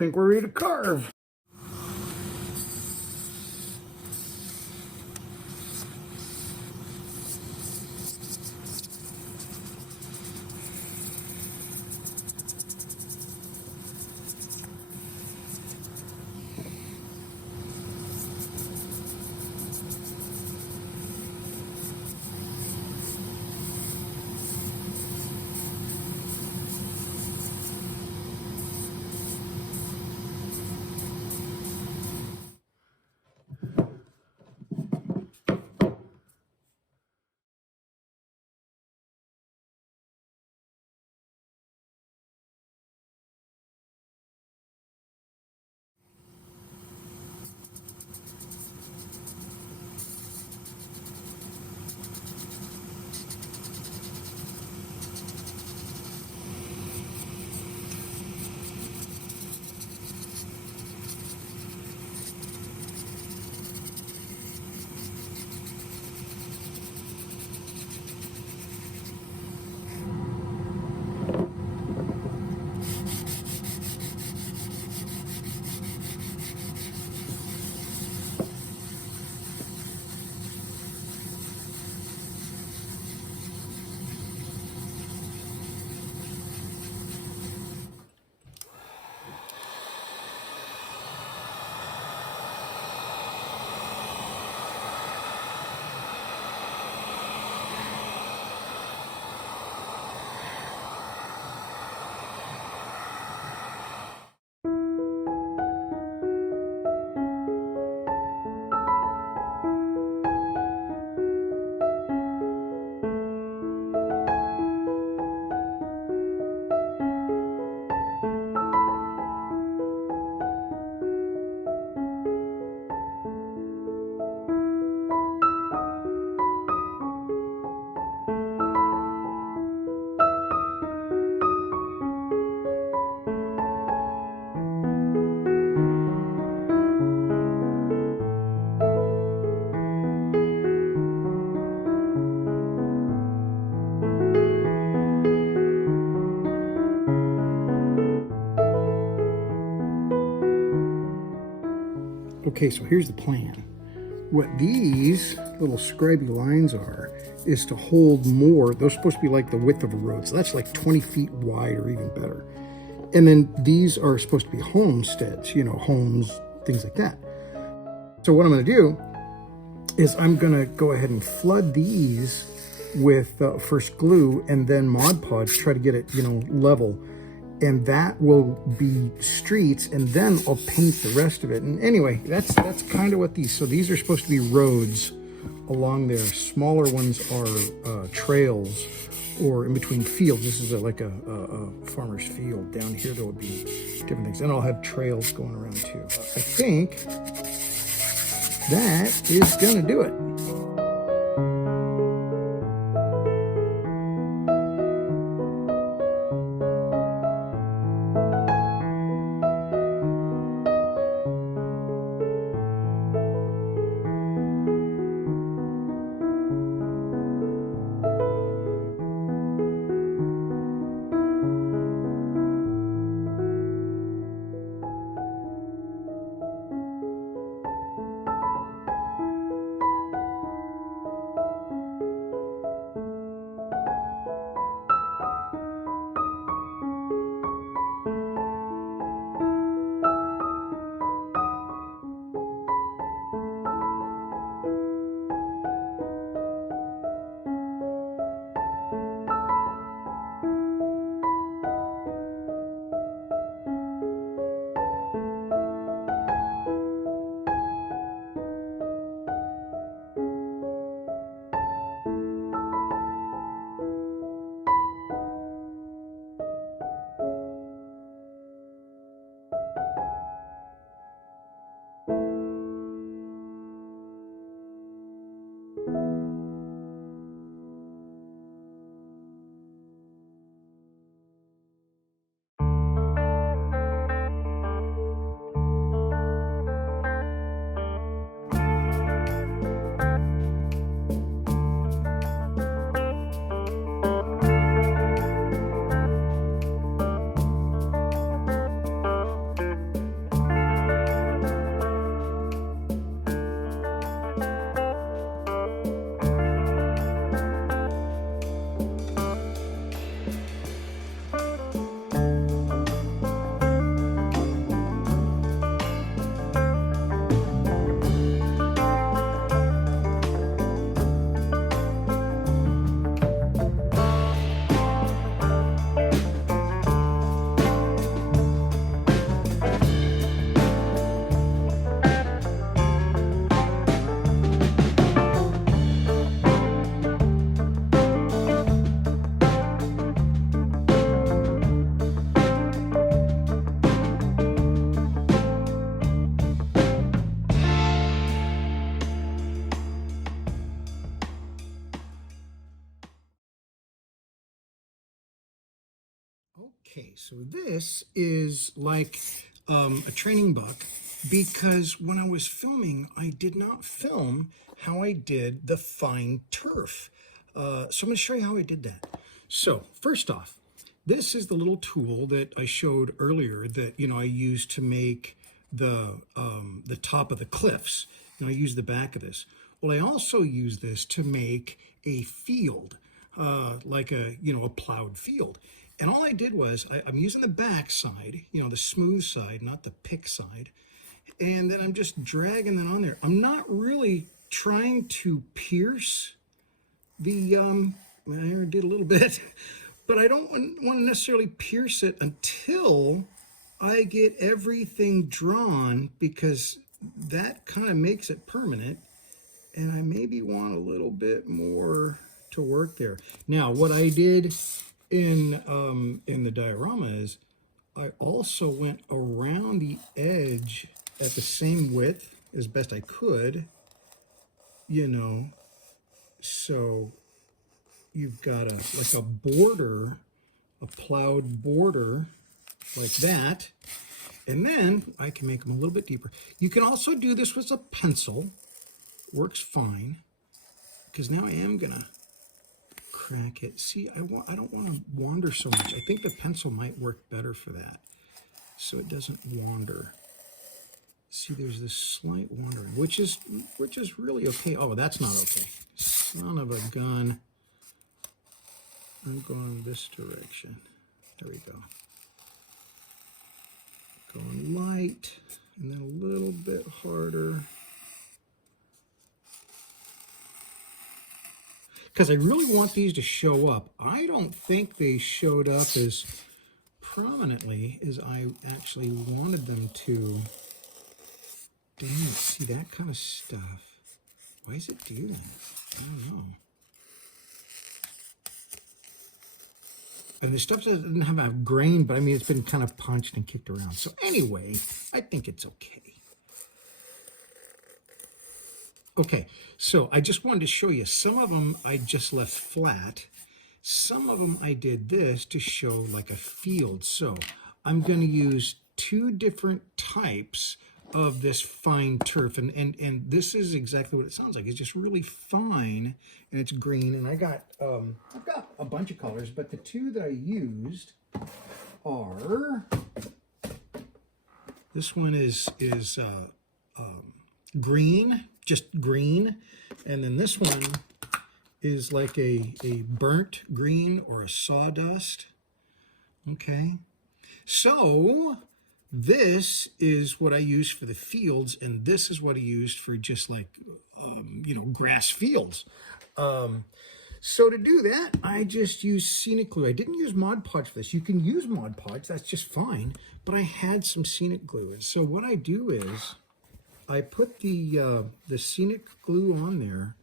think we're ready to carve. Okay, so here's the plan. What these little scribey lines are is to hold more. Those are supposed to be like the width of a road, so that's like 20 feet wide or even better. And then these are supposed to be homesteads, you know, homes, things like that. So what I'm going to do is I'm going to go ahead and flood these with first glue and then Mod Podge, try to get it, you know, level. And that will be streets, and then I'll paint the rest of it. And anyway, that's kind of what these, so these are supposed to be roads along there. Smaller ones are trails or in between fields. This is like a farmer's field. Down here there will be different things. And I'll have trails going around too. I think that is gonna do it. Okay, so this is like a training buck because when I was filming, I did not film how I did the fine turf. So I'm going to show you how I did that. So first off, this is the little tool that I showed earlier that, you know, I used to make the top of the cliffs. And I use the back of this. Well, I also use this to make a field, like a, you know, a plowed field. And all I did was, I'm using the back side, you know, the smooth side, not the pick side. And then I'm just dragging that on there. I'm not really trying to pierce the, I did a little bit, but I don't want to necessarily pierce it until I get everything drawn, because that kind of makes it permanent. And I maybe want a little bit more to work there. Now, what I did in the diorama is I also went around the edge at the same width as best I could, you know, so you've got like a border, a plowed border like that, and then I can make them a little bit deeper. You can also do this with a pencil, works fine, because now I am gonna crack it. See, I don't want to wander so much. I think the pencil might work better for that, so it doesn't wander. See, there's this slight wandering, which is really okay. Oh, that's not okay. Son of a gun. I'm going this direction. There we go. Going light, and then a little bit harder. Because I really want these to show up. I don't think they showed up as prominently as I actually wanted them to. Dang it, see that kind of stuff. Why is it doing that? I don't know. And the stuff doesn't have a grain, but I mean, it's been kind of punched and kicked around. So anyway, I think it's okay. Okay, so I just wanted to show you. Some of them I just left flat. Some of them I did this to show like a field. So I'm going to use two different types of this fine turf. And this is exactly what it sounds like. It's just really fine, and it's green. And I've got a bunch of colors, but the two that I used are, this one is green, just green, and then this one is like a burnt green or a sawdust. Okay, so this is what I used for the fields, and this is what I used for just like you know, grass fields. So to do that, I just used scenic glue. I didn't use Mod Podge for this. You can use Mod Podge, that's just fine, but I had some scenic glue. And so what I do is I put the scenic glue on there,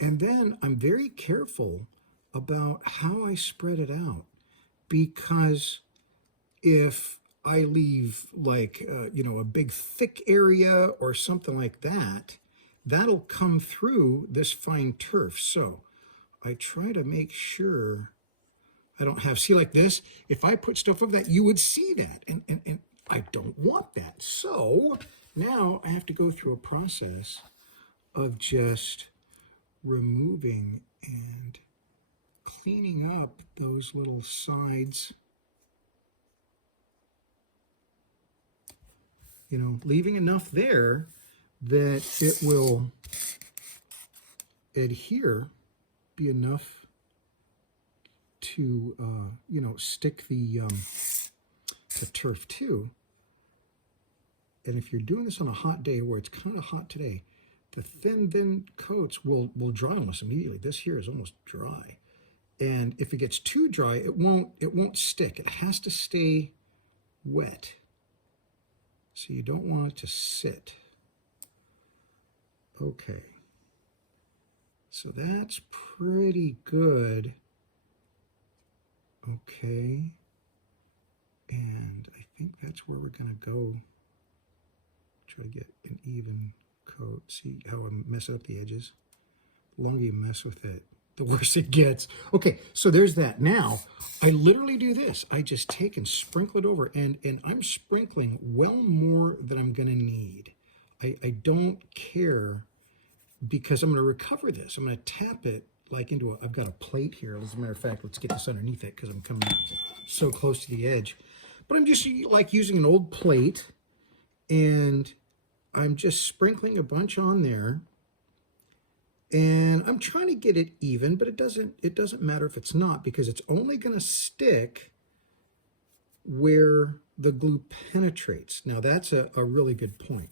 and then I'm very careful about how I spread it out, because if I leave like, you know, a big thick area or something like that, that'll come through this fine turf. So I try to make sure I don't have, see like this, if I put stuff over that, you would see that, and I don't want that. So now I have to go through a process of just removing and cleaning up those little sides, you know, leaving enough there that it will adhere, be enough to, you know, stick the turf to. And if you're doing this on a hot day where it's kind of hot today, the thin coats will dry almost immediately. This here is almost dry. And if it gets too dry, it won't stick. It has to stay wet. So you don't want it to sit. Okay. So that's pretty good. Okay. And I think that's where we're going to go. Try to get an even coat. See how I'm messing up the edges? The longer you mess with it, the worse it gets. Okay, so there's that. Now, I literally do this. I just take and sprinkle it over, and I'm sprinkling well more than I'm going to need. I don't care, because I'm going to recover this. I'm going to tap it like into I've got a plate here. As a matter of fact, let's get this underneath it because I'm coming so close to the edge. But I'm just like using an old plate, and I'm just sprinkling a bunch on there. And I'm trying to get it even, but it doesn't matter if it's not, because it's only going to stick where the glue penetrates. Now that's a really good point,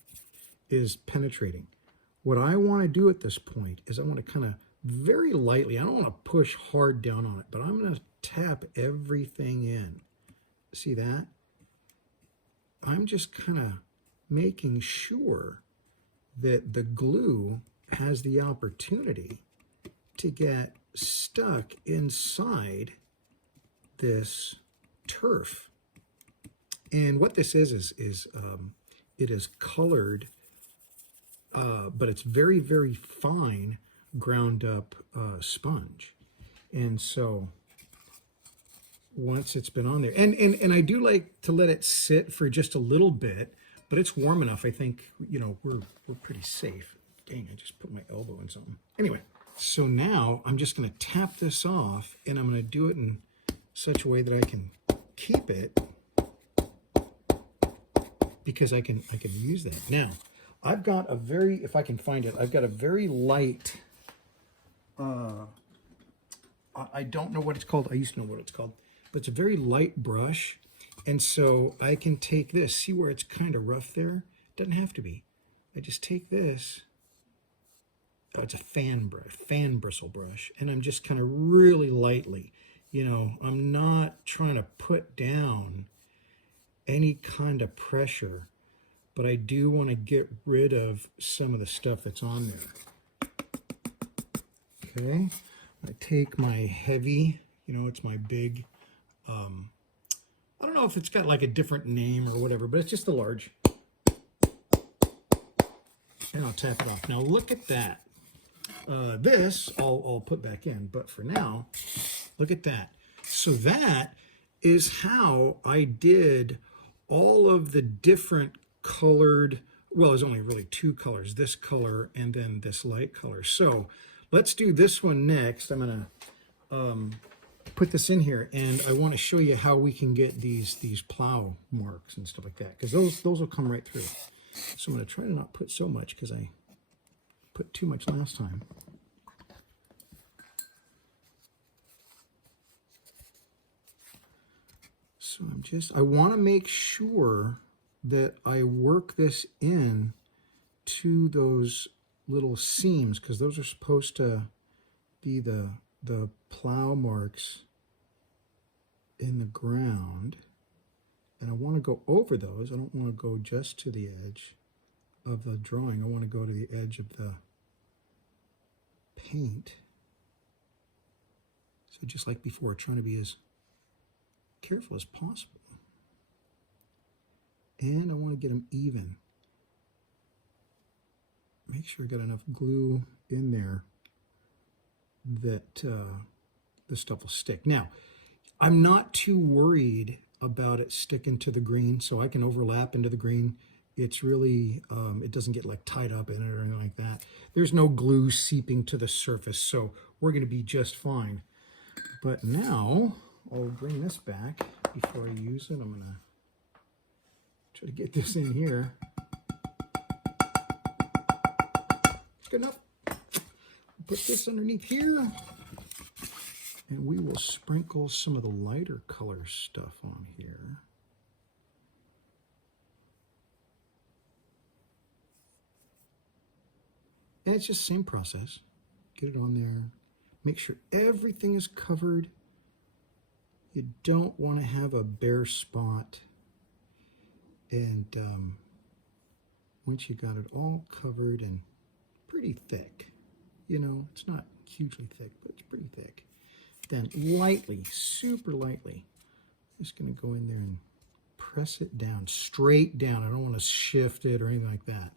is penetrating. What I want to do at this point is I want to kind of very lightly, I don't want to push hard down on it, but I'm going to tap everything in. See that? I'm just kind of making sure that the glue has the opportunity to get stuck inside this turf. And what this is it is colored, but it's very, very fine ground up sponge. And so once it's been on there, and I do like to let it sit for just a little bit, but it's warm enough. I think, you know, we're pretty safe. Dang, I just put my elbow in something. Anyway, so now I'm just going to tap this off, and I'm going to do it in such a way that I can keep it, because I can use that. Now, I've got a very, if I can find it, I've got a very light, I don't know what it's called. I used to know what it's called, but it's a very light brush. And so I can take this, see where it's kind of rough there? It doesn't have to be. I just take this. Oh, it's a fan bristle brush, and I'm just kind of really lightly, you know, I'm not trying to put down any kind of pressure, but I do want to get rid of some of the stuff that's on there. Okay, I take my heavy, you know, it's my big, I don't know if it's got like a different name or whatever, but it's just a large, and I'll tap it off. Now look at that. This I'll put back in, but for now, look at that. So that is how I did all of the different colored, well, there's only really two colors, this color and then this light color. So let's do this one next. I'm gonna put this in here, and I want to show you how we can get these plow marks and stuff like that, because those will come right through. So I'm going to try to not put so much, because I put too much last time. So I want to make sure that I work this in to those little seams, because those are supposed to be the plow marks in the ground. And I want to go over those. I don't want to go just to the edge of the drawing. I want to go to the edge of the paint. So just like before, trying to be as careful as possible. And I want to get them even. Make sure I got enough glue in there that the stuff will stick. Now, I'm not too worried about it sticking to the green, so I can overlap into the green. It's really, it doesn't get like tied up in it or anything like that. There's no glue seeping to the surface, so we're going to be just fine. But now, I'll bring this back before I use it. I'm going to try to get this in here. It's good enough. Put this underneath here, and we will sprinkle some of the lighter color stuff on here. And it's just the same process. Get it on there. Make sure everything is covered. You don't want to have a bare spot. And once you got it all covered and pretty thick, you know, it's not hugely thick, but it's pretty thick. Then lightly, super lightly, I'm just going to go in there and press it down, straight down. I don't want to shift it or anything like that.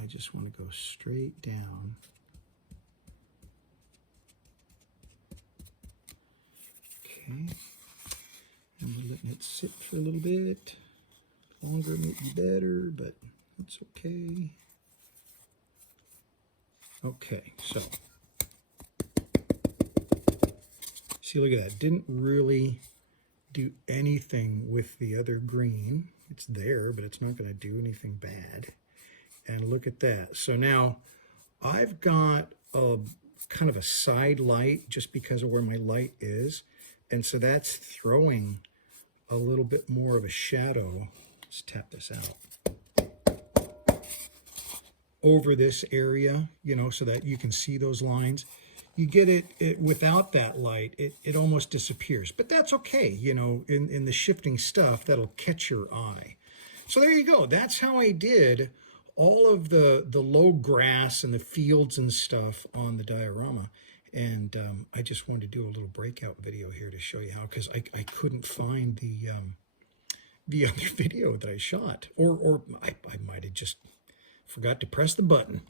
I just want to go straight down. Okay. And we're letting it sit for a little bit. Longer might be better, but it's okay. Okay, so see, look at that. Didn't really do anything with the other green. It's there, but it's not going to do anything bad. And look at that. So now I've got a kind of a side light just because of where my light is. And so that's throwing a little bit more of a shadow. Let's tap this out. Over this area, you know, so that you can see those lines. You get it without that light, it almost disappears. But that's okay, you know, in the shifting stuff, that'll catch your eye. So there you go. That's how I did all of the low grass and the fields and stuff on the diorama. And I just wanted to do a little breakout video here to show you how, because I couldn't find the other video that I shot. Or I might have just forgot to press the button.